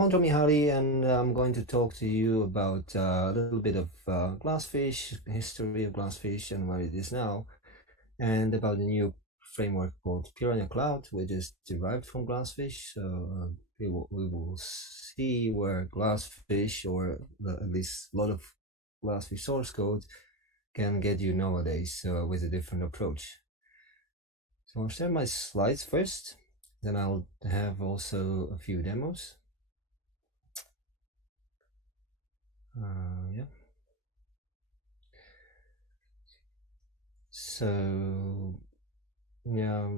I'm Andro Mihaly, and I'm going to talk to you about a little bit of GlassFish, history of GlassFish and where it is now, and about the new framework called Piranha Cloud, which is derived from GlassFish. So we will see where GlassFish, or at least a lot of GlassFish source code, can get you nowadays with a different approach. So I'll share my slides first, then I'll have also a few demos. Yeah. So yeah,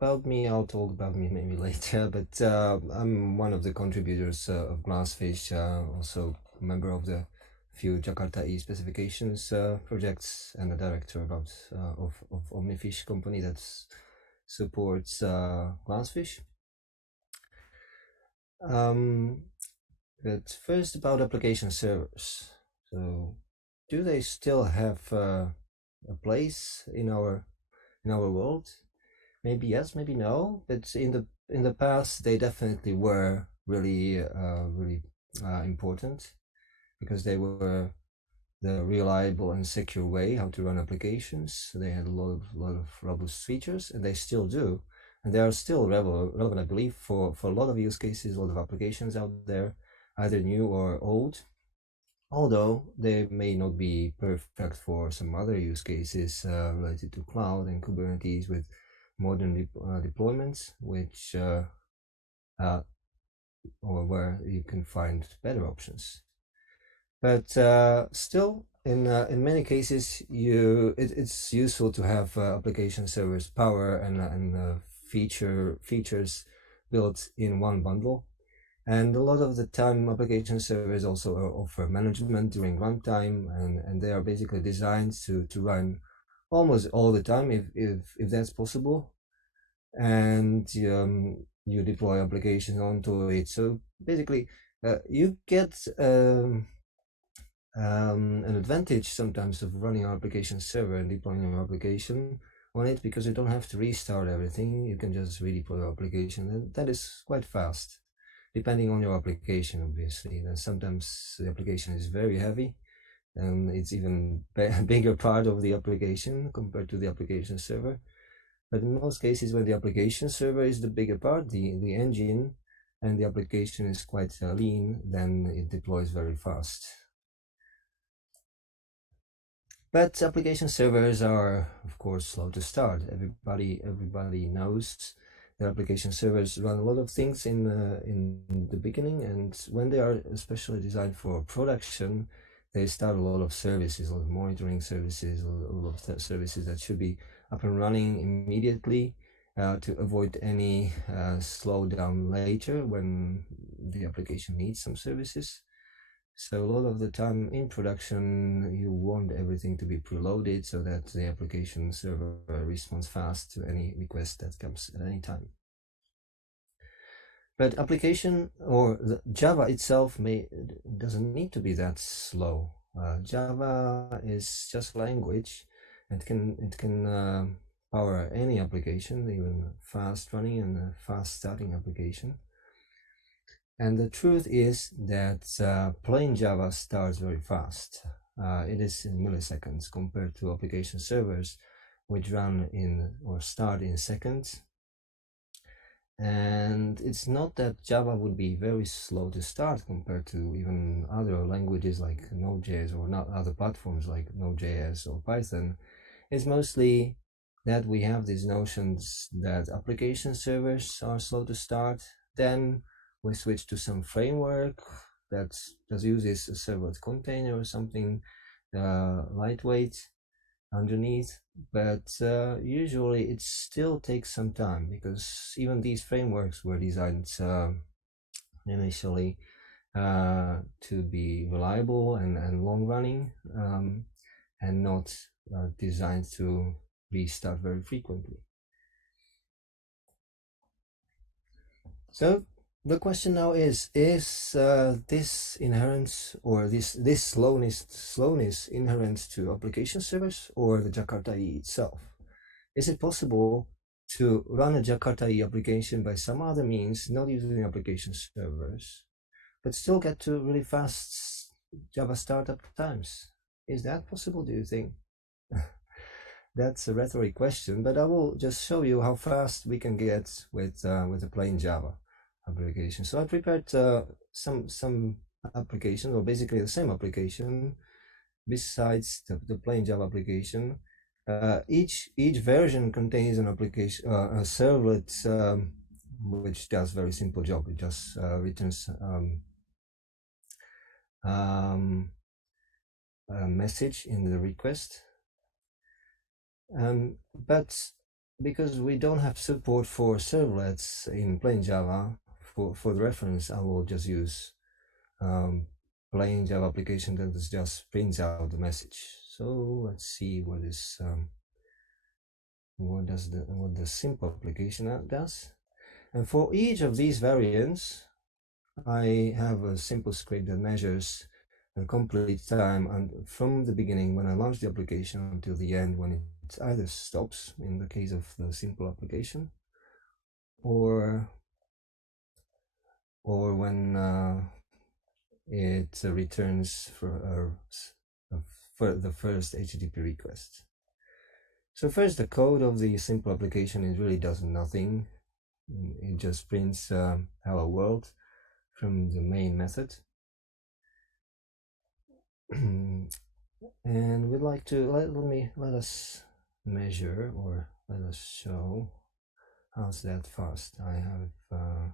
about me, I'll talk about me maybe later, but I'm one of the contributors of GlassFish, also a member of the few Jakarta EE specifications projects, and a director of OmniFish company that supports GlassFish. But first, about application servers. So do they still have a place in our world? Maybe yes, maybe no. But in the past, they definitely were really important, because they were the reliable and secure way how to run applications. They had a lot of robust features, and they still do, and they are still relevant, I believe, for a lot of use cases, a lot of applications out there, either new or old. Although they may not be perfect for some other use cases related to cloud and Kubernetes with modern deployments, which or where you can find better options. But still, in many cases, it's useful to have application servers power and features built in one bundle. And a lot of the time, application servers also offer management during runtime, and they are basically designed to run almost all the time if that's possible. And you deploy applications onto it. So basically, you get an advantage sometimes of running an application server and deploying your application on it, because you don't have to restart everything. You can just redeploy your application, and that is quite fast, depending on your application, obviously. And sometimes the application is very heavy, and it's even a bigger part of the application compared to the application server. But in most cases, when the application server is the bigger part, the engine, and the application is quite lean, then it deploys very fast. But application servers are, of course, slow to start. Everybody knows that application servers run a lot of things in the beginning, and when they are especially designed for production, they start a lot of services, a lot of monitoring services, a lot of services that should be up and running immediately to avoid any slowdown later when the application needs some services. So a lot of the time in production, you want everything to be preloaded so that the application server responds fast to any request that comes at any time. But application, or the Java itself, doesn't need to be that slow. Java is just a language. It can power any application, even fast running and fast starting application. And the truth is that plain Java starts very fast. It is in milliseconds compared to application servers, which run in or start in seconds. And it's not that Java would be very slow to start compared to even other languages like Node.js, or not other platforms like Node.js or Python. It's mostly that we have these notions that application servers are slow to start. Then we switch to some framework that just uses a serverless container or something lightweight underneath, but usually it still takes some time, because even these frameworks were designed initially to be reliable and long running, and not designed to restart very frequently. So the question now is this inherent, or this slowness inherent to application servers or the Jakarta EE itself? Is it possible to run a Jakarta EE application by some other means, not using application servers? but still get to really fast Java startup times. Is that possible, do you think? That's a rhetoric question, but I will just show you how fast we can get with a plain Java application. So I prepared some application, or basically the same application, besides the plain Java application. Each version contains an application, a servlet, which does very simple job. It just returns a message in the request. But because we don't have support for servlets in plain Java, for the reference, I will just use plain Java application that just prints out the message. So let's see what the simple application does. And for each of these variants, I have a simple script that measures the complete time, and from the beginning when I launch the application until the end when it either stops in the case of the simple application, or when it returns for the first HTTP request. So first, the code of the simple application, it really does nothing. It just prints hello world from the main method. And we'd like to let us measure, or let us show how's that fast. I have to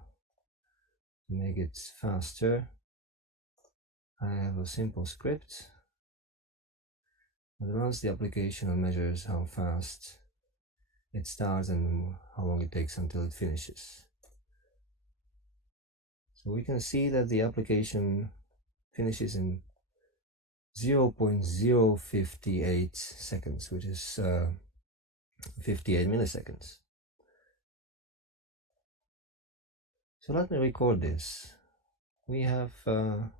make it faster. I have a simple script that runs the application and measures how fast it starts and how long it takes until it finishes. So we can see that the application finishes in 0.058 seconds, which is 58 milliseconds. So let me record this. We have a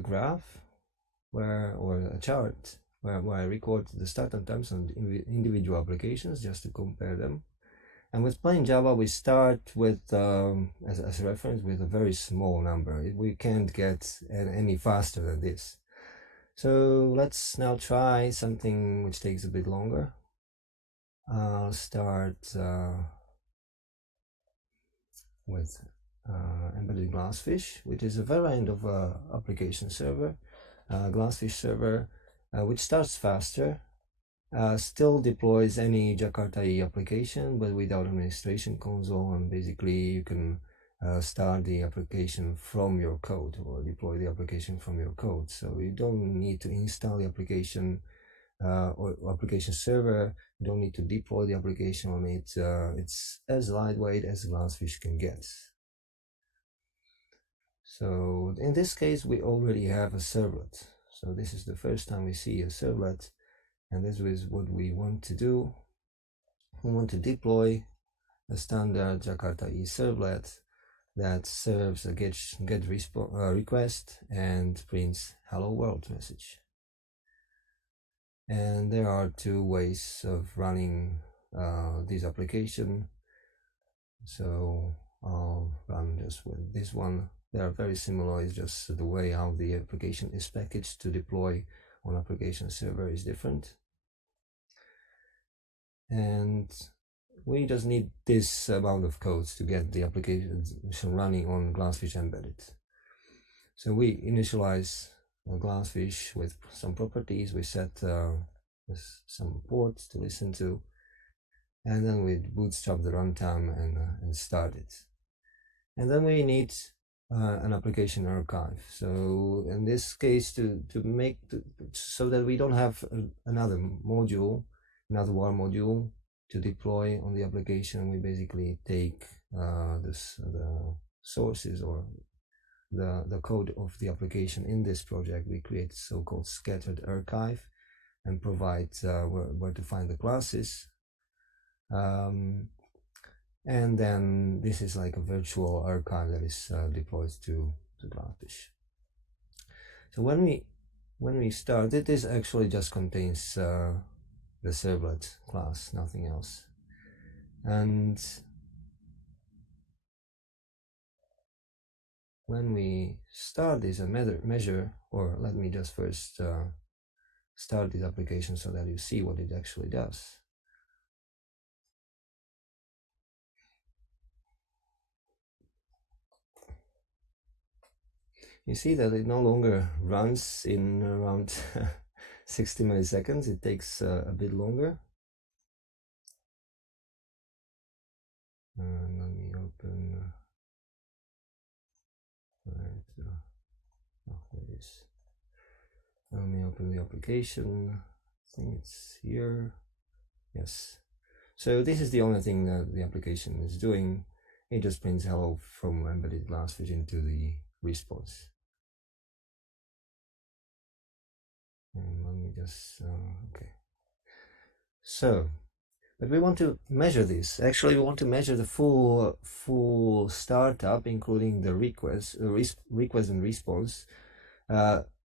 graph or a chart where I record the start and times on individual applications just to compare them. And with plain Java, we start with, as a reference, with a very small number. We can't get any faster than this. So let's now try something which takes a bit longer. I'll start with embedded GlassFish, which is a variant of application server, GlassFish server, which starts faster. Still deploys any Jakarta EE application, but without administration console, and basically you can start the application from your code or deploy the application from your code. So you don't need to install the application or application server. You don't need to deploy the application on it. It's as lightweight as GlassFish can get. So in this case, we already have a servlet. So this is the first time we see a servlet. And this is what we want to do. We want to deploy a standard Jakarta EE servlet that serves a get request and prints hello world message. And there are two ways of running this application. So I'll run just with this one. They are very similar. It's just the way how the application is packaged to deploy on application server is different. And we just need this amount of codes to get the application running on GlassFish embedded. So we initialize GlassFish with some properties. We set some ports to listen to, and then we bootstrap the runtime and start it. And then we need an application archive. So in this case, so that we don't have another WAR module to deploy on the application, we basically take the sources or the code of the application in this project. We create so-called scattered archive and provide where to find the classes. And then this is like a virtual archive that is deployed to GlassFish. So when we start it, this actually just contains the servlet class, nothing else. And when we start this measure, or let me just first start this application so that you see what it actually does. You see that it no longer runs in around 60 milliseconds. It takes a bit longer. Let me open. Right, oh, there it is. Let me open the application. I think it's here. Yes. So this is the only thing that the application is doing. It just prints hello from embedded GlassFish into the response. And let me just, okay. So, but we want to measure this. Actually, we want to measure the full startup, including the request and response,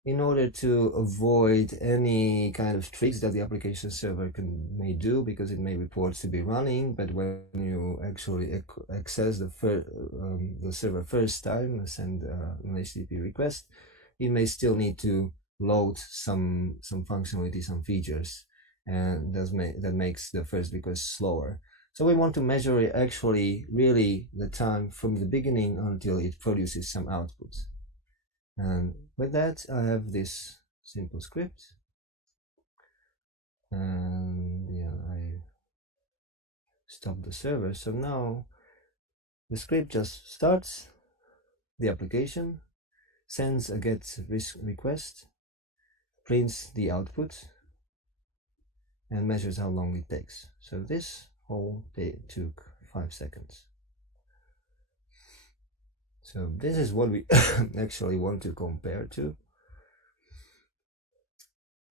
in order to avoid any kind of tricks that the application server may do, because it may report to be running, but when you actually access the server first time and send an HTTP request, it may still need to load some functionality, some features, and that makes the first request slower. So we want to measure actually really the time from the beginning until it produces some output. And with that, I have this simple script. And yeah, I stop the server. So now the script just starts the application, sends a GET request, prints the output, and measures how long it takes. So this whole day took 5 seconds. So this is what we actually want to compare to.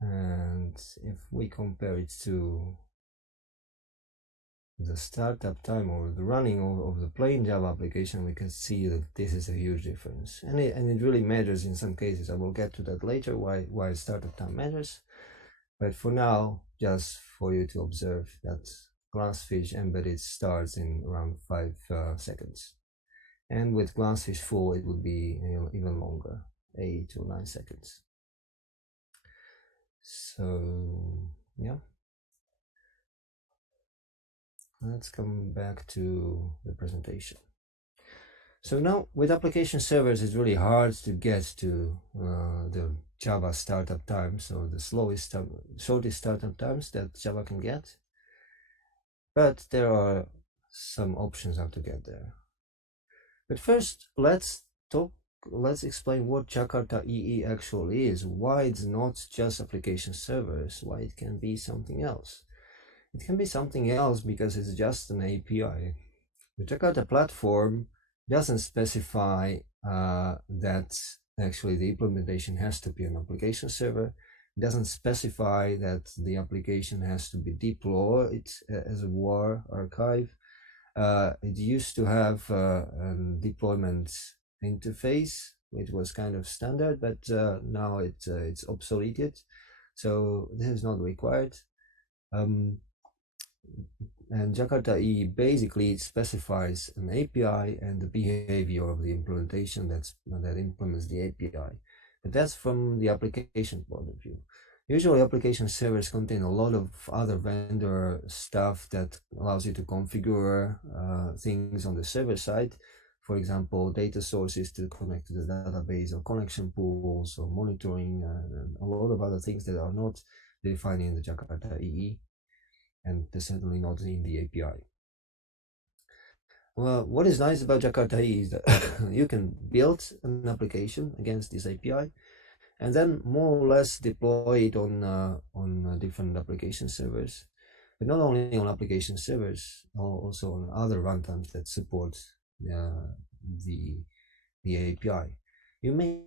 And if we compare it to the startup time or the running of the plain Java application, we can see that this is a huge difference. And it really matters in some cases. I will get to that later, why startup time matters. But for now, just for you to observe that GlassFish embedded starts in around 5 seconds. And with GlassFish full, it would be even longer, 8 to 9 seconds. So, yeah. Let's come back to the presentation. So now with application servers, it's really hard to get to the Java startup time, so the shortest startup times that Java can get. But there are some options how to get there. But first, let's explain what Jakarta EE actually is, why it's not just application servers, why it can be something else. It can be something else because it's just an API. The Jakarta platform doesn't specify that actually the implementation has to be an application server. It doesn't specify that the application has to be deployed as a WAR archive. It used to have a deployment interface, which was kind of standard, but now it's obsoleted, so this is not required. And Jakarta EE basically specifies an API and the behavior of the implementation that implements the API. But that's from the application point of view. Usually application servers contain a lot of other vendor stuff that allows you to configure things on the server side. For example, data sources to connect to the database, or connection pools, or monitoring, and a lot of other things that are not defined in the Jakarta EE. And certainly not in the API. Well, what is nice about Jakarta EE is that you can build an application against this API, and then more or less deploy it on different application servers, but not only on application servers, also on other runtimes that support the API. You may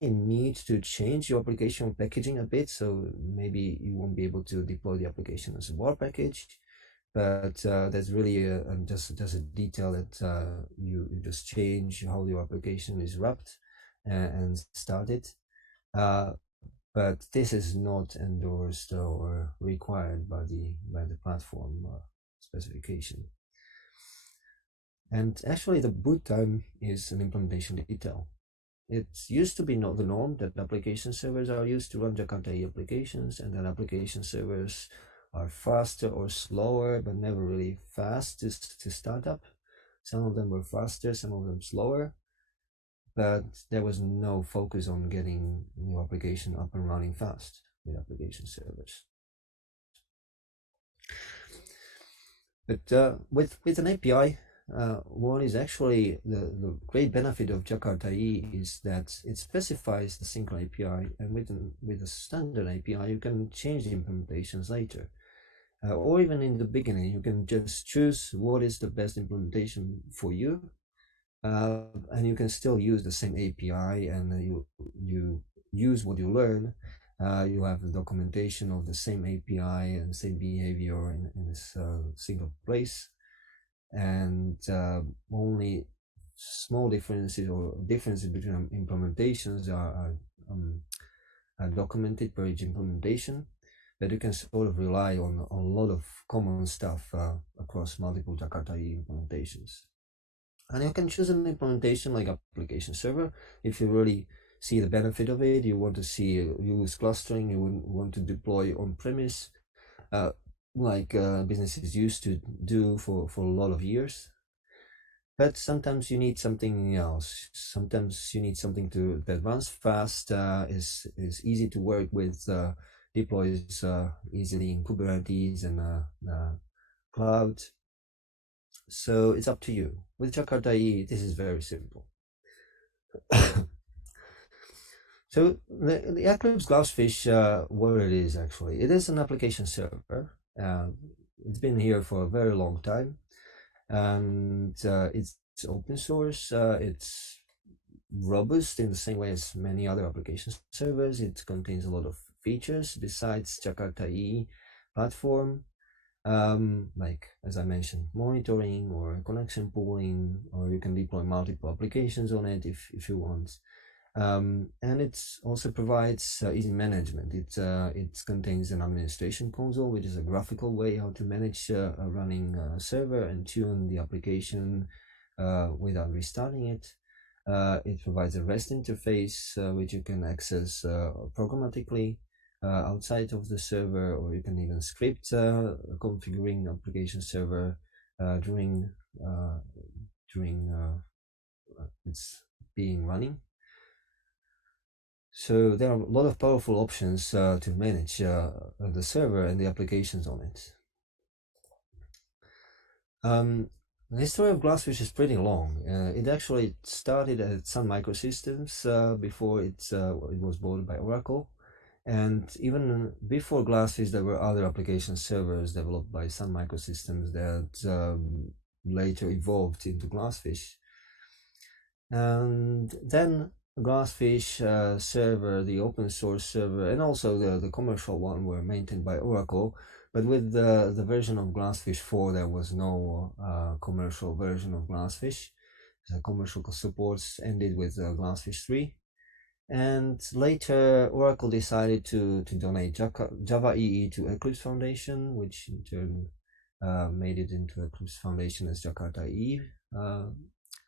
need to change your application packaging a bit, so maybe you won't be able to deploy the application as a WAR package, but that's really just a detail that you just change how your application is wrapped and started. But this is not endorsed or required by the platform. specification. And actually the boot time is an implementation detail. It used to be not the norm that application servers are used to run Jakarta EE applications, and that application servers are faster or slower, but never really fast to start up. Some of them were faster, some of them slower, but there was no focus on getting new application up and running fast with application servers. But with an API, what is actually the great benefit of Jakarta EE is that it specifies the single API, and with a standard API you can change the implementations later, or even in the beginning you can just choose what is the best implementation for you, and you can still use the same API, and you use what you learn. You have the documentation of the same API and same behavior in this single place, and only small differences or differences between implementations are documented per each implementation, but you can sort of rely on a lot of common stuff across multiple Jakarta EE implementations. And you can choose an implementation like application server if you really see the benefit of it. You want to see use clustering, you want to deploy on premise, like businesses used to do for a lot of years. But sometimes you need something else. Sometimes you need something that runs fast, is easy to work with, deploys easily in Kubernetes and cloud. So it's up to you. With Jakarta EE, this is very simple. So the Eclipse GlassFish, what it is actually, it is an application server. It's been here for a very long time, and it's open source. It's robust in the same way as many other application servers. It contains a lot of features besides Jakarta EE platform, like as I mentioned, monitoring or connection pooling, or you can deploy multiple applications on it if you want. And it also provides easy management. It contains an administration console, which is a graphical way how to manage a running server and tune the application without restarting it. It provides a REST interface, which you can access programmatically outside of the server, or you can even script configuring application server during its being running. So there are a lot of powerful options to manage the server and the applications on it. The history of GlassFish is pretty long. It actually started at Sun Microsystems before it was bought by Oracle. And even before GlassFish, there were other application servers developed by Sun Microsystems that later evolved into GlassFish. And then GlassFish server, the open source server, and also the commercial one were maintained by Oracle. But with the version of GlassFish 4, there was no commercial version of GlassFish. The commercial supports ended with GlassFish 3. And later, Oracle decided to donate Java EE to Eclipse Foundation, which in turn made it into Eclipse Foundation as Jakarta EE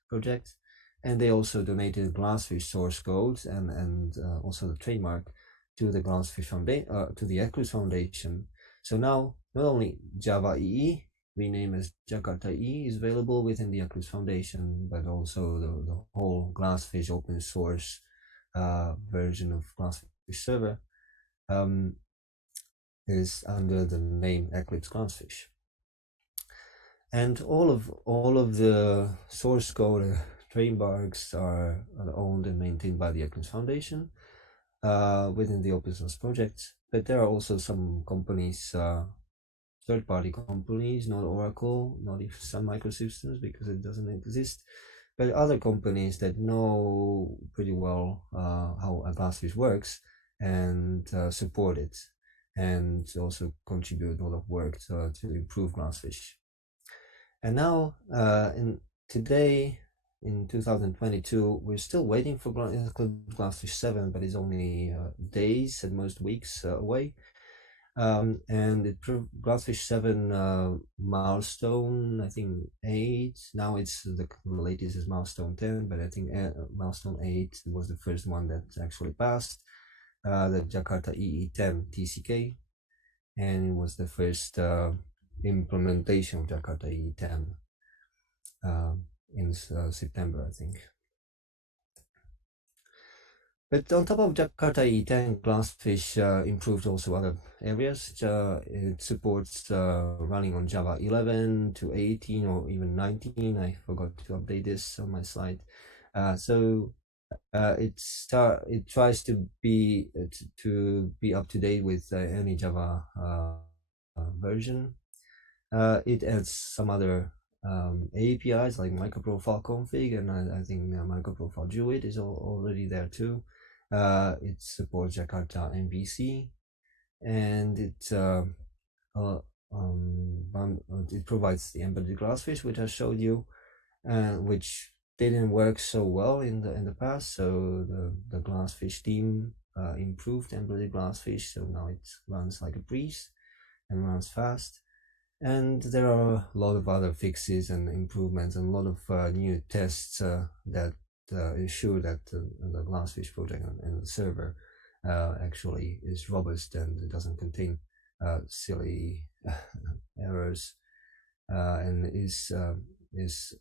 project. And they also donated GlassFish source code and also the trademark to the GlassFish Foundation, to the Eclipse Foundation. So now, not only Java EE, renamed as Jakarta EE, is available within the Eclipse Foundation, but also the whole GlassFish open source version of GlassFish server is under the name Eclipse GlassFish. And all of the source code trademarks are owned and maintained by the Eclipse Foundation within the open source project. But there are also some companies, third-party companies, not Oracle, not even Sun Microsystems because it doesn't exist, but other companies that know pretty well how a GlassFish works and support it, and also contribute a lot of work to improve GlassFish. And now, today, in 2022, we're still waiting for GlassFish 7, but it's only days, at most weeks away. And it GlassFish 7 milestone, I think 8. Now it's the latest is milestone 10, but I think milestone 8 was the first one that actually passed. The Jakarta EE 10 TCK, and it was the first implementation of Jakarta EE 10 in September, I think. But on top of Jakarta EE10, GlassFish improved also other areas. It supports running on Java 11 to 18 or even 19. I forgot to update this on my slide. So it tries to be up to date with any Java version. It adds some other APIs like microprofile config, and I think microprofile Druid is already there too. It supports Jakarta MVC, and it provides the embedded GlassFish, which I showed you, which didn't work so well in the past. So the GlassFish team improved embedded GlassFish, so now it runs like a breeze and runs fast. And there are a lot of other fixes and improvements and a lot of new tests that ensure that the GlassFish project and the server actually is robust and it doesn't contain silly errors, and is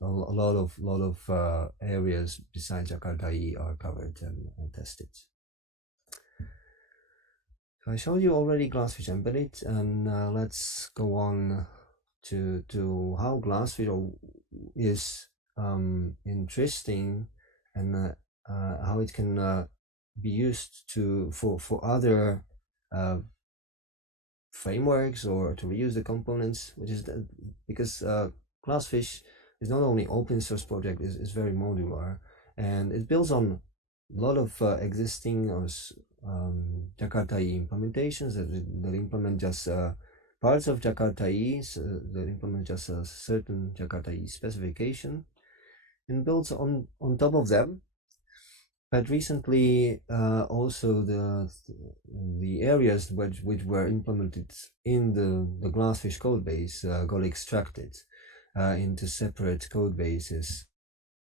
a lot of areas besides Jakarta EE are covered and tested. So I showed you already GlassFish embedded, and let's go on to how GlassFish is interesting, and how it can be used for other frameworks or to reuse the components, which is because GlassFish is not only open source project, is very modular, and it builds on a lot of existing Jakarta EE implementations that implement just parts of Jakarta EE, that implement just a certain Jakarta EE specification, and builds on top of them. But recently, also the areas which were implemented in the GlassFish code base got extracted into separate code bases,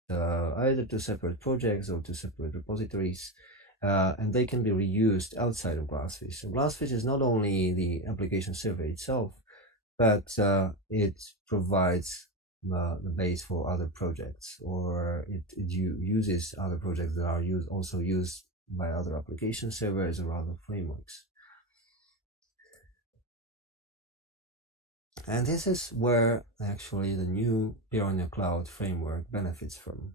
either to separate projects or to separate repositories, and they can be reused outside of GlassFish. So GlassFish is not only the application server itself, but it provides the base for other projects, or it uses other projects that are also used by other application servers or other frameworks. And this is where actually the new Piranha Cloud framework benefits from.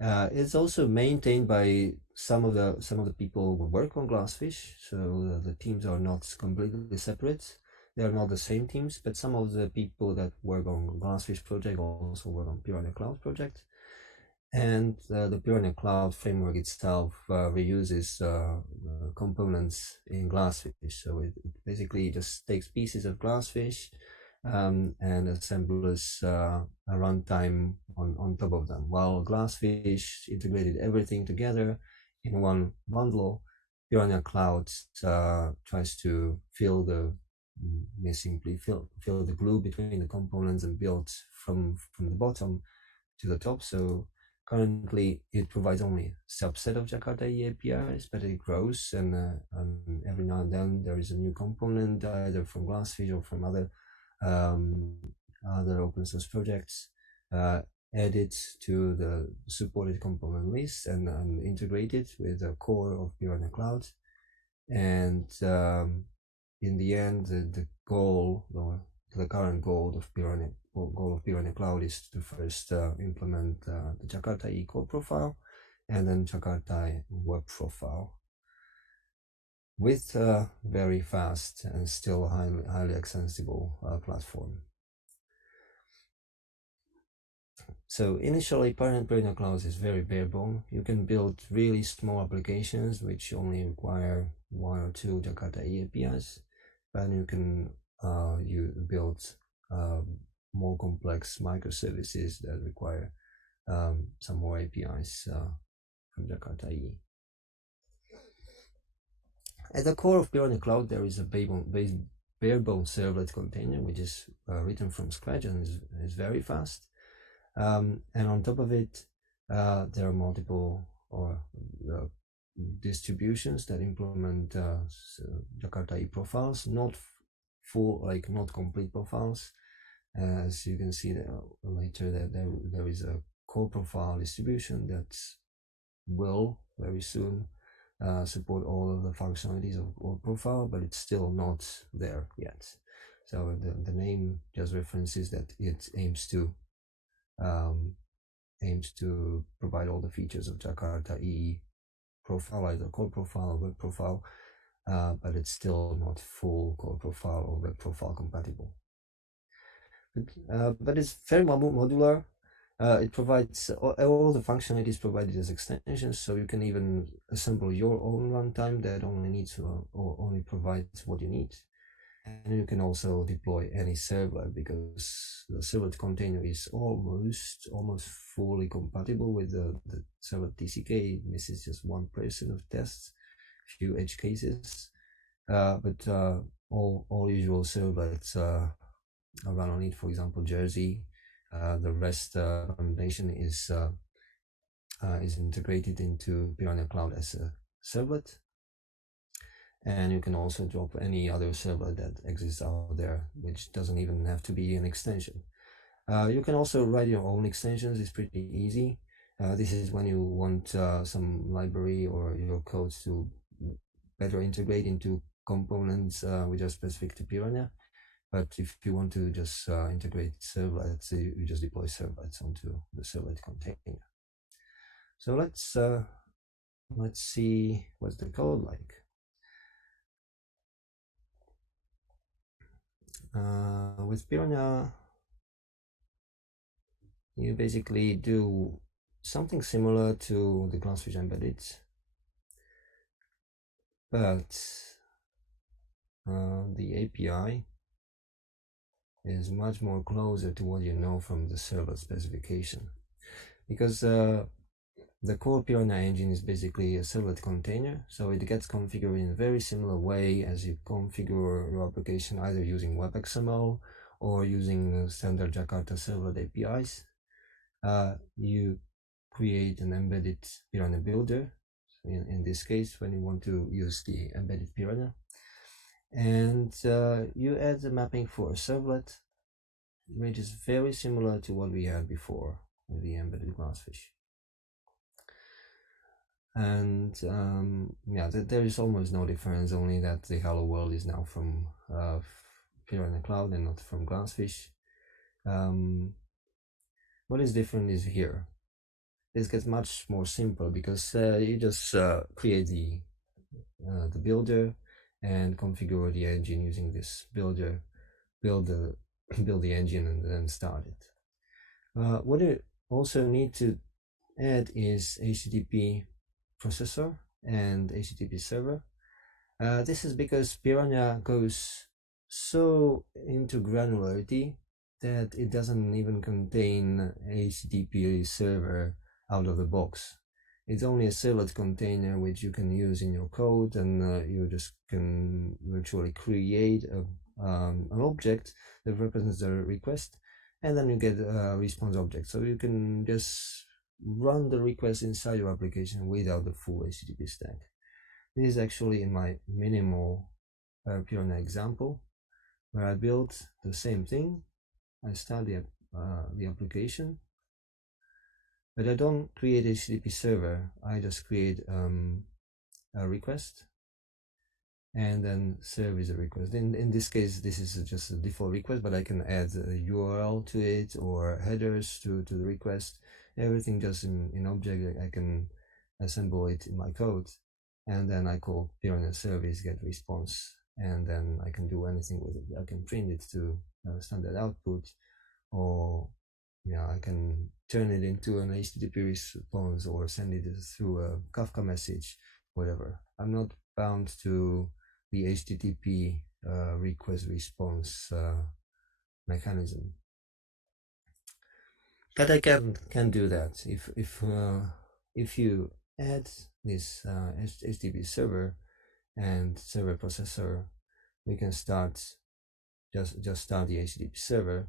It's also maintained by some of the people who work on GlassFish, so the teams are not completely separate. They are not the same teams, but some of the people that work on GlassFish project also work on Piranha Cloud project. And the Piranha Cloud framework itself reuses components in GlassFish. So it basically just takes pieces of GlassFish and assembles a runtime on top of them. While GlassFish integrated everything together in one bundle, Piranha Cloud tries to fill the glue between the components and build from the bottom to the top. So currently it provides only a subset of Jakarta EE APIs, but it grows, and every now and then there is a new component either from GlassFish or from other open source projects added to the supported component list and integrated with the core of Piranha Cloud. And in the end, the current goal of Piranha Cloud is to first implement the Jakarta EE core profile and then Jakarta web profile with a very fast and still highly extensible platform. So initially, Piranha Cloud is very bare bone. You can build really small applications which only require 1 or 2 Jakarta EE APIs, but you can build more complex microservices that require some more APIs from Jakarta EE. At the core of Piranha Cloud, there is a bare-bone servlet container, which is written from scratch and is very fast. And on top of it, there are multiple distributions that implement Jakarta EE profiles, not full, not complete profiles. As you can see later, that there is a core profile distribution that will very soon support all of the functionalities of core profile, but it's still not there yet. So the name just references that it aims to provide all the features of Jakarta EE profile, either core profile or web profile, but it's still not full core profile or web profile compatible. But it's very modular. It provides all the functionalities provided as extensions, so you can even assemble your own runtime that only needs or only provides what you need. And you can also deploy any servlet, because the servlet container is almost fully compatible with the servlet TCK. This is just 1% of tests, few edge cases, but all usual servlets run on it. For example, Jersey. The rest combination is integrated into Piranha Cloud as a servlet. And you can also drop any other servlet that exists out there, which doesn't even have to be an extension. You can also write your own extensions. It's pretty easy. This is when you want some library or your codes to better integrate into components which are specific to Piranha. But if you want to just integrate servlets, you just deploy servlets onto the servlet container. So let's see what's the code like. With Piranha, you basically do something similar to the GlassFish embedded, but the API is much more closer to what you know from the servlet specification, because the core Piranha engine is basically a servlet container, so it gets configured in a very similar way as you configure your application, either using WebXML or using standard Jakarta servlet APIs. You create an embedded Piranha builder, in this case when you want to use the embedded Piranha, and you add the mapping for a servlet, which is very similar to what we had before with the embedded GlassFish. And there is almost no difference, only that the hello world is now from Piranha Cloud and not from GlassFish. What is different is here. This gets much more simple, because you just create the builder and configure the engine using this builder, build the engine and then start it. What you also need to add is HTTP processor and HTTP server. This is because Piranha goes so into granularity that it doesn't even contain HTTP server out of the box. It's only a servlet container which you can use in your code, and you just can virtually create an object that represents the request, and then you get a response object. So you can just run the request inside your application without the full HTTP stack. This is actually in my minimal Piranha example, where I built the same thing. I start the application, but I don't create HTTP server. I just create a request and then serve is a request. In this case, this is just a default request, but I can add a URL to it or headers to the request. Everything just in object. I can assemble it in my code, and then I call Piranha service get response, and then I can do anything with it. I can print it to standard output, or I can turn it into an HTTP response or send it through a Kafka message, whatever. I'm not bound to the HTTP request response mechanism, but I can do that. If you add this HTTP server and server processor, we can start just start the HTTP server,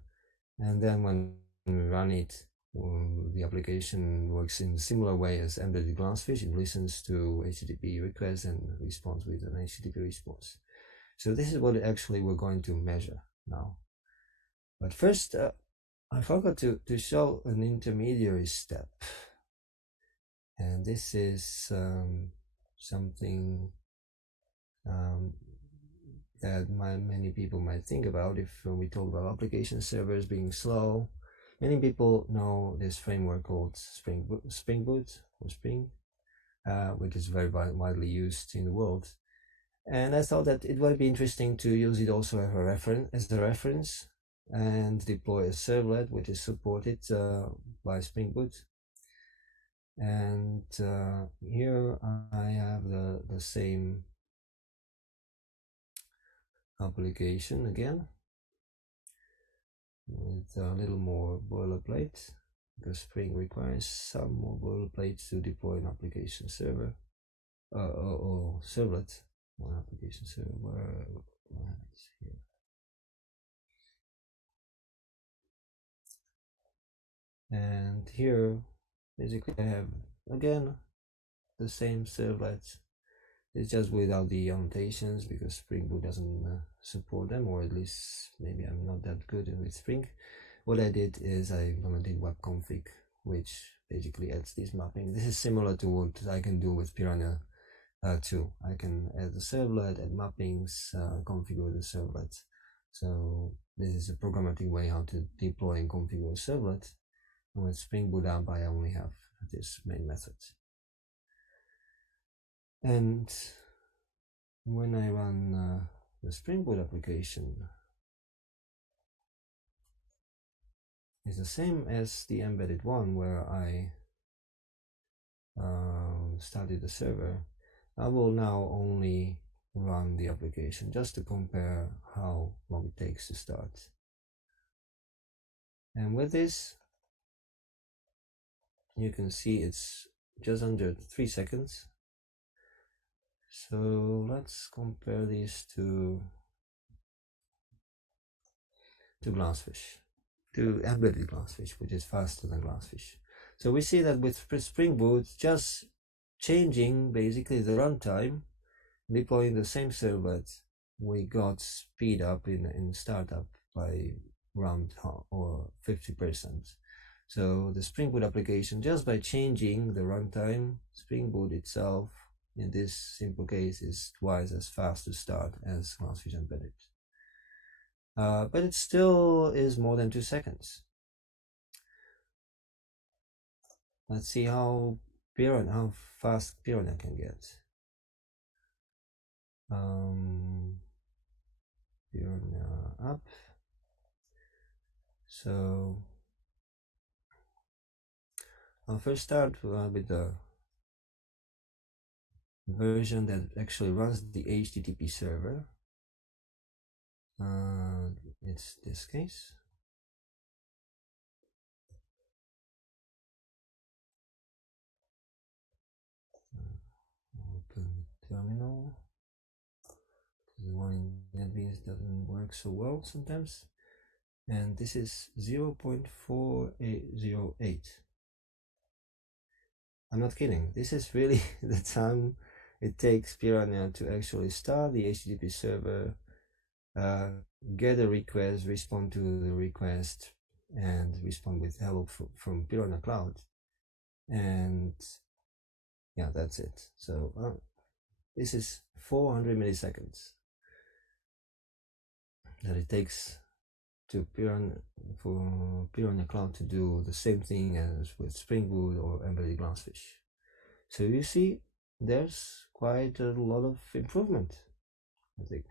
and then when we run it, the application works in a similar way as embedded GlassFish. It listens to HTTP requests and responds with an HTTP response. So this is what actually we're going to measure now. But first, I forgot to show an intermediary step. And this is something that many people might think about if we talk about application servers being slow. Many people know this framework called Spring Boot or Spring, which is very widely used in the world. And I thought that it would be interesting to use it also as a reference and deploy a servlet which is supported by Spring Boot. And here I have the same application again with a little more boilerplate, because Spring requires some more boilerplate to deploy an application server or servlet. One application server here. And here basically I have again the same servlet. It's just without the annotations because Spring Boot doesn't support them, or at least maybe I'm not that good with Spring. What I did is I implemented webconfig, which basically adds this mapping. This is similar to what I can do with Piranha too. I can add the servlet, add mappings, configure the servlet. So this is a programmatic way how to deploy and configure a servlet. And with Spring Boot app, I only have this main method. And when I run the Spring Boot application, it's the same as the embedded one where I started the server. I will now only run the application just to compare how long it takes to start. And with this, you can see it's just under 3 seconds. So let's compare these to GlassFish, to embedded GlassFish, which is faster than GlassFish. So we see that with Spring Boot, just changing basically the runtime, deploying the same servlet, we got speed up in startup by around or 50%. So the Spring Boot application, just by changing the runtime, Spring Boot itself, in this simple case, is twice as fast to start as GlassFish embedded. But it still is more than 2 seconds. Let's see how fast Piranha can get. Piranha up. So I'll first start with the version that actually runs the HTTP server. It's this case. Open the terminal. The one in NetBeans doesn't work so well sometimes. And this is 0.4808. I'm not kidding. This is really the time it takes Piranha to actually start the HTTP server, get a request, respond to the request, and respond with help from Piranha Cloud. And yeah, that's it. So this is 400 milliseconds that it takes for Piranha Cloud to do the same thing as with Spring Boot or embedded GlassFish. So you see, there's quite a lot of improvement, I think.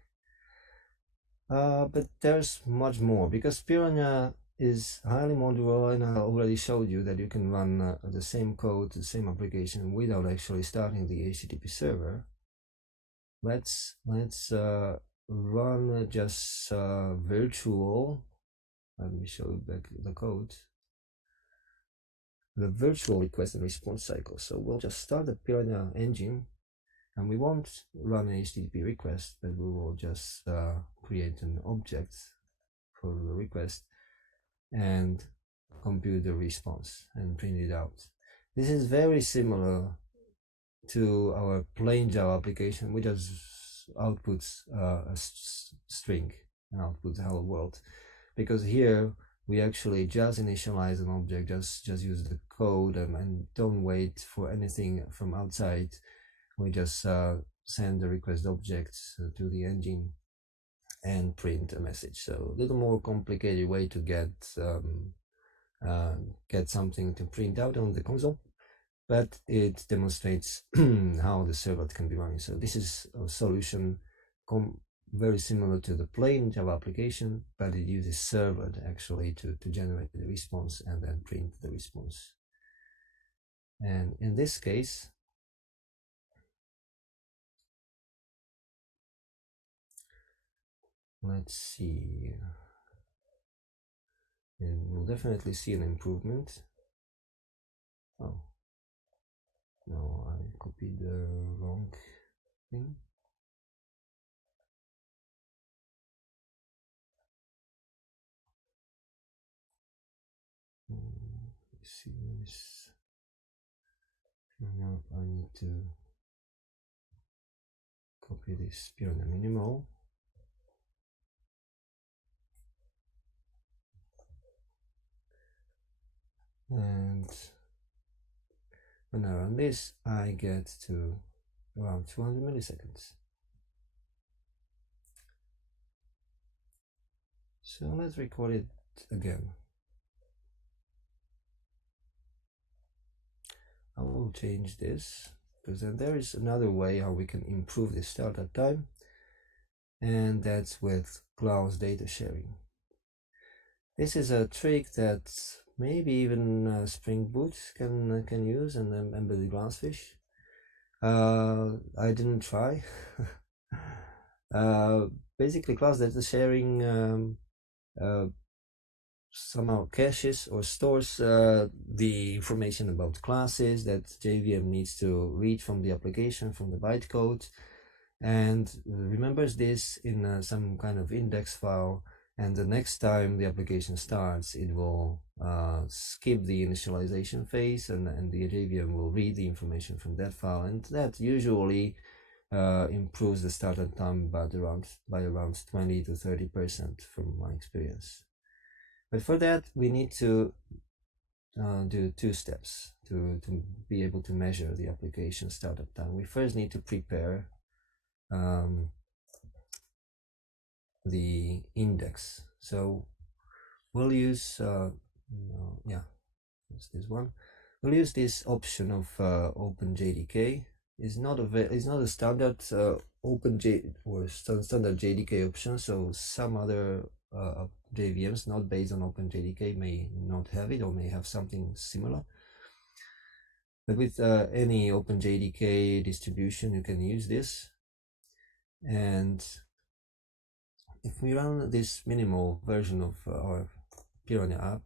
But there's much more, because Piranha is highly modular, and I already showed you that you can run the same code, the same application without actually starting the HTTP server. Let's run just virtual. Let me show you back the code. The virtual request and response cycle. So we'll just start the Piranha engine. And we won't run an HTTP request, but we will just create an object for the request and compute the response and print it out. This is very similar to our plain Java application, which just outputs a string and outputs hello world, because here we actually just initialize an object, just use the code and don't wait for anything from outside. We just send the request object to the engine and print a message. So a little more complicated way to get something to print out on the console, but it demonstrates how the servlet can be running. So this is a solution very similar to the plain Java application, but it uses servlet actually to generate the response and then print the response. And in this case, let's see, and we'll definitely see an improvement. Oh, no, I copied the wrong thing. Let's see this. Now I need to copy this Piranha minimal. And when I run this, I get to around 200 milliseconds. So let's record it again. I will change this, because then there is another way how we can improve the startup time, and that's with Cloud data sharing. This is a trick that maybe even Spring Boot can use, and embedded GlassFish. I didn't try. Basically, Cloud data sharing somehow caches or stores the information about classes that JVM needs to read from the application, from the bytecode, and remembers this in some kind of index file. And the next time the application starts, it will skip the initialization phase, and the JVM will read the information from that file, and that usually improves the startup time by around 20 to 30% from my experience. But for that, we need to do two steps to be able to measure the application startup time. We first need to prepare the index. So we'll use it's this one. We'll use this option of OpenJDK. It's not a standard standard JDK option. So some other JVMs not based on OpenJDK may not have it, or may have something similar. But with any OpenJDK distribution, you can use this. And if we run this minimal version of our Piranha app,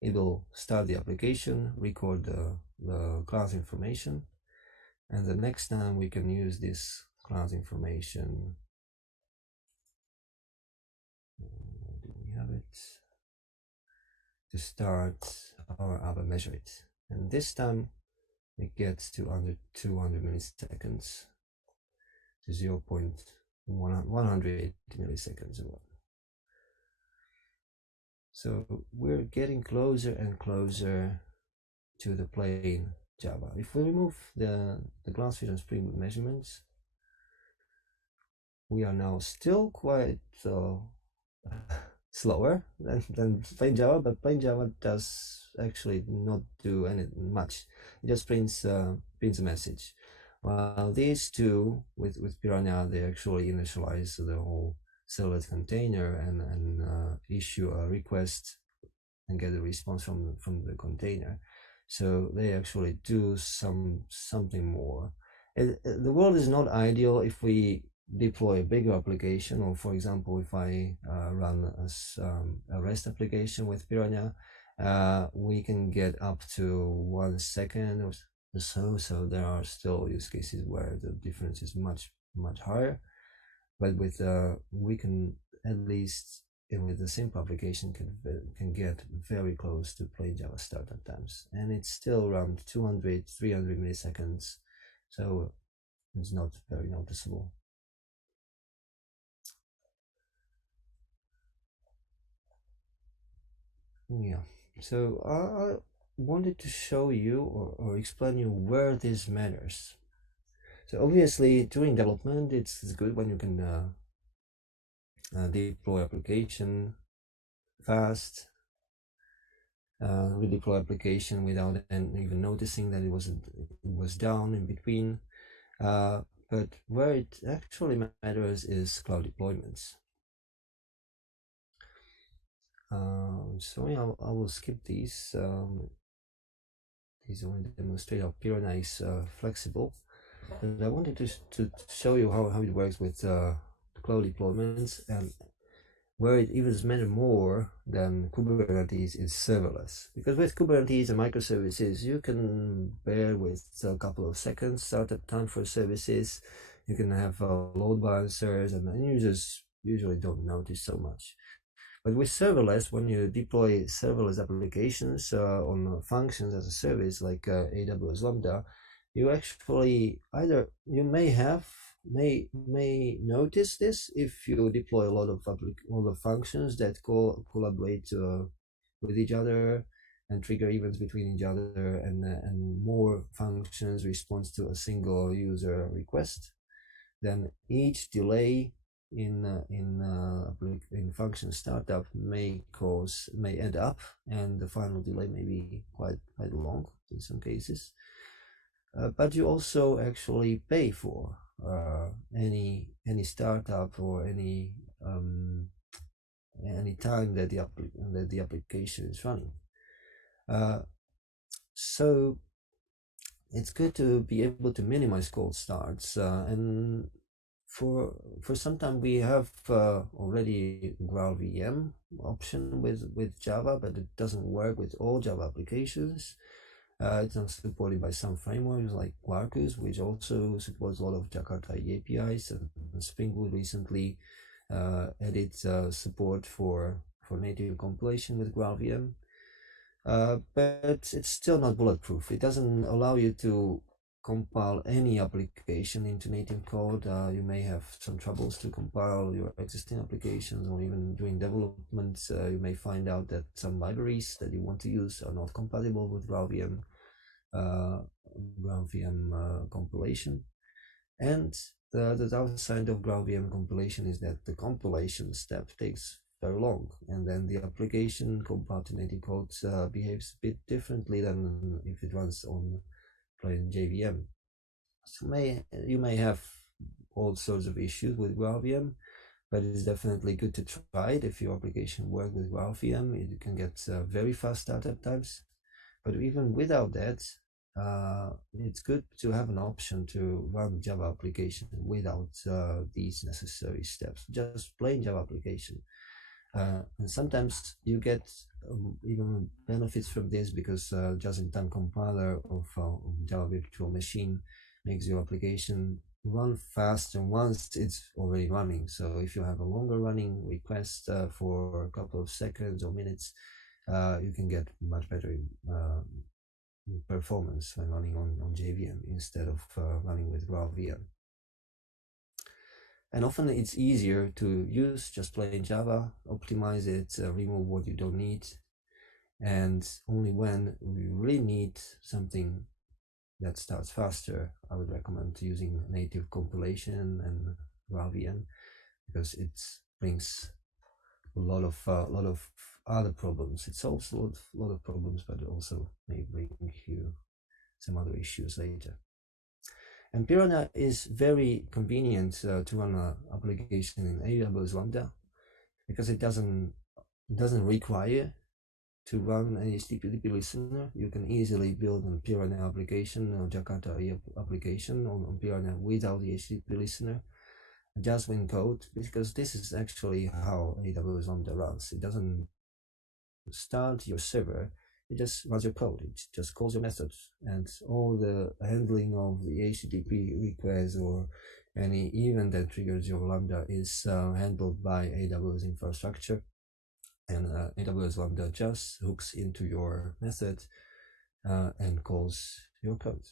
it will start the application, record the class information, and the next time we can use this class information. Do we have it? To start our app and measure it. And this time it gets to under 200 milliseconds to 0.108 milliseconds. So we're getting closer and closer to the plain Java. If we remove the GlassFish and Spring Boot measurements, we are now still quite slower than plain Java, but plain Java does actually not do much. It just prints a message. While these two with Piranha, they actually initialize the whole serverless container and issue a request and get a response from the container. So they actually do something more. The world is not ideal if we deploy a bigger application, or for example, if I run a REST application with Piranha, we can get up to 1 second or So there are still use cases where the difference is much higher, but with we can at least with the simple application can get very close to plain Java startup times, and it's still around 200-300 milliseconds, so it's not very noticeable. Yeah, so I wanted to show you or explain you where this matters. So obviously during development it's good when you can deploy application fast, redeploy application without even noticing that it was down in between. But where it actually matters is cloud deployments. Sorry, I will skip these. These only demonstrate how Piranha is flexible. But I wanted to show you how it works with cloud deployments, and where it even matters more than Kubernetes is serverless. Because with Kubernetes and microservices, you can bear with a couple of seconds startup time for services. You can have load balancers, and users usually don't notice so much. But with serverless, when you deploy serverless applications on functions as a service like AWS Lambda, you actually either you may notice this if you deploy a lot of functions that collaborate with each other and trigger events between each other, and more functions respond to a single user request. Then each delay in function startup may add up, and the final delay may be quite long in some cases. But you also actually pay for any startup or any time that the application is running. So it's good to be able to minimize cold starts, and for some time we have already GraalVM option with Java, but it doesn't work with all Java applications. It's not supported by some frameworks like Quarkus, which also supports a lot of Jakarta EE APIs, and Spring Boot recently added support for native compilation with GraalVM. But it's still not bulletproof. It doesn't allow you to compile any application into native code. You may have some troubles to compile your existing applications, or even during development, you may find out that some libraries that you want to use are not compatible with GraalVM compilation. And the downside of GraalVM compilation is that the compilation step takes very long, and then the application compiled to native code behaves a bit differently than if it runs on plain JVM. So you may have all sorts of issues with GraalVM, but it's definitely good to try it. If your application works with GraalVM, you can get very fast startup times. But even without that, it's good to have an option to run Java application without these necessary steps, just plain Java application. And sometimes you get even benefits from this, because just-in-time compiler of Java virtual machine makes your application run faster once it's already running. So if you have a longer running request for a couple of seconds or minutes, you can get much better performance when running on JVM instead of running with GraalVM. And often it's easier to use just plain Java, optimize it, remove what you don't need, and only when we really need something that starts faster, I would recommend using native compilation and GraalVM, because it brings a lot of other problems. It solves a lot of problems, but it also may bring you some other issues later. And Piranha is very convenient to run an application in AWS Lambda, because it doesn't require to run an HTTP listener. You can easily build a Piranha application or Jakarta EE application on Piranha without the HTTP listener, just in code, because this is actually how AWS Lambda runs. It doesn't start your server. it just runs your code. It just calls your methods, and all the handling of the HTTP request or any event that triggers your Lambda is handled by AWS infrastructure. And AWS Lambda just hooks into your method and calls your code.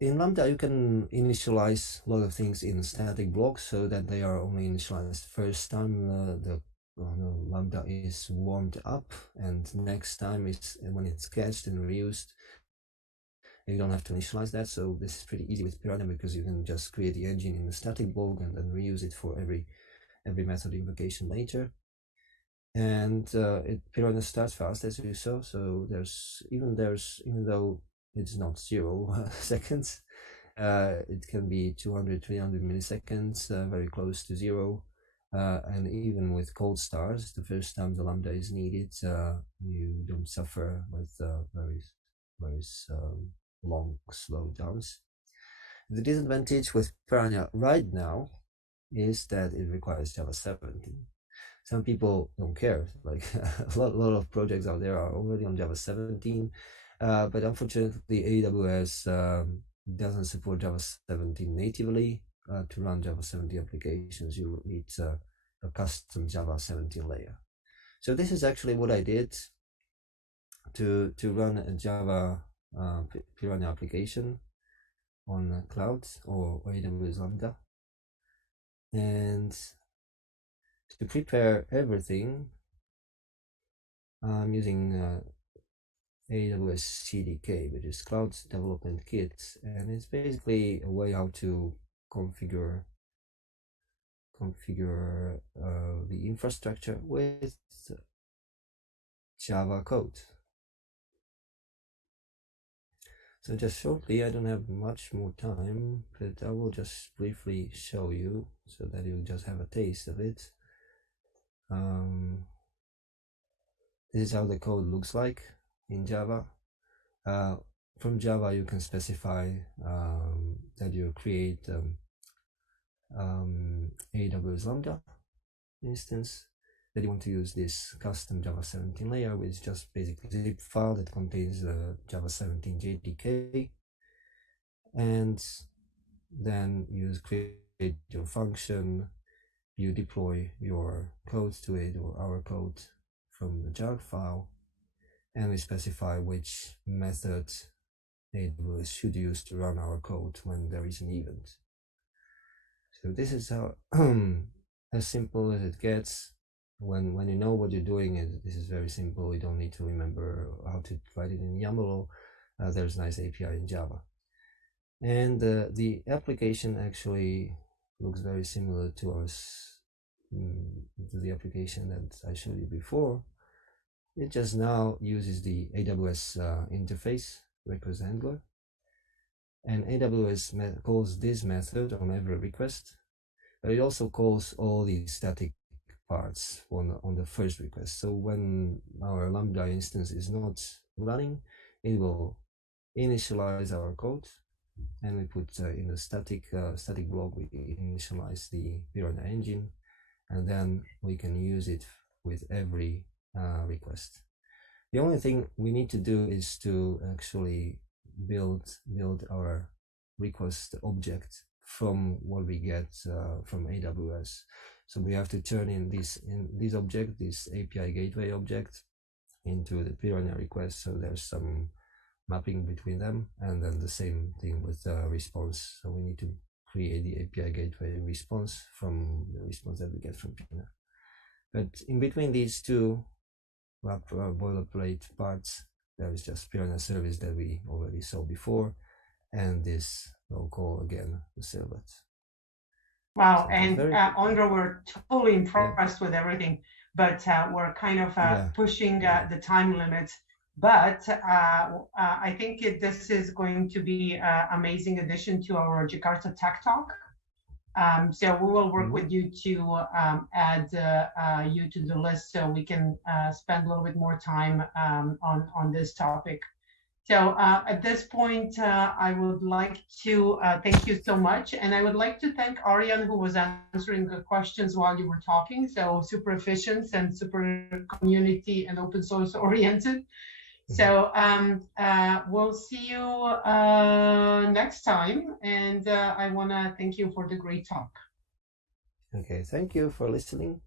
In Lambda, you can initialize a lot of things in static blocks so that they are only initialized first time the Lambda is warmed up, and next time is when it's cached and reused. You don't have to initialize that, so this is pretty easy with Piranha because you can just create the engine in the static block and then reuse it for every method invocation later. And Piranha starts fast, as you saw. So even though it's not 0 seconds, it can be 200, 300 milliseconds, very close to 0. And even with cold starts, the first time the Lambda is needed, you don't suffer with very long slowdowns. The disadvantage with Piranha right now is that it requires Java 17. Some people don't care. Like a lot of projects out there are already on Java 17, but unfortunately AWS doesn't support Java 17 natively. To run Java 17 applications, you need a custom Java 17 layer. So this is actually what I did to run a Java Piranha application on cloud or AWS Lambda. And to prepare everything, I'm using AWS CDK, which is Cloud Development Kit, and it's basically a way how to configure the infrastructure with Java code. So just shortly, I don't have much more time, but I will just briefly show you so that you just have a taste of it. This is how the code looks like in Java. From Java, you can specify that you create AWS Lambda instance, that you want to use this custom Java 17 layer, which is just basically a zip file that contains the Java 17 JDK, and then you create your function, you deploy your code to it or our code from the jar file, and we specify which method AWS should use to run our code when there is an event. So this is how as simple as it gets. When you know what you're doing, this is very simple. You don't need to remember how to write it in YAML. There's a nice API in Java. And the application actually looks very similar to the application that I showed you before. It just now uses the AWS interface request handler, and AWS calls this method on every request, but it also calls all the static parts on the first request. So when our Lambda instance is not running, it will initialize our code, and we put in the static block, we initialize the Piranha engine, and then we can use it with every request. The only thing we need to do is to actually build our request object from what we get from AWS. So we have to turn in this object, this API gateway object, into the Piranha request. So there's some mapping between them, and then the same thing with the response. So we need to create the API gateway response from the response that we get from Piranha. But in between these two boilerplate parts, there is just Piranha service that we already saw before, and this will call again the servlet. Wow, so and Ondra, we're totally impressed with everything, but we're kind of pushing the time limit. But I think this is going to be an amazing addition to our Jakarta Tech Talk. So we will work with you to add you to the list so we can spend a little bit more time on this topic. So at this point, I would like to thank you so much. And I would like to thank Ariane, who was answering the questions while you were talking. So super efficient and super community and open source oriented. So we'll see you next time. And I want to thank you for the great talk. Okay, thank you for listening.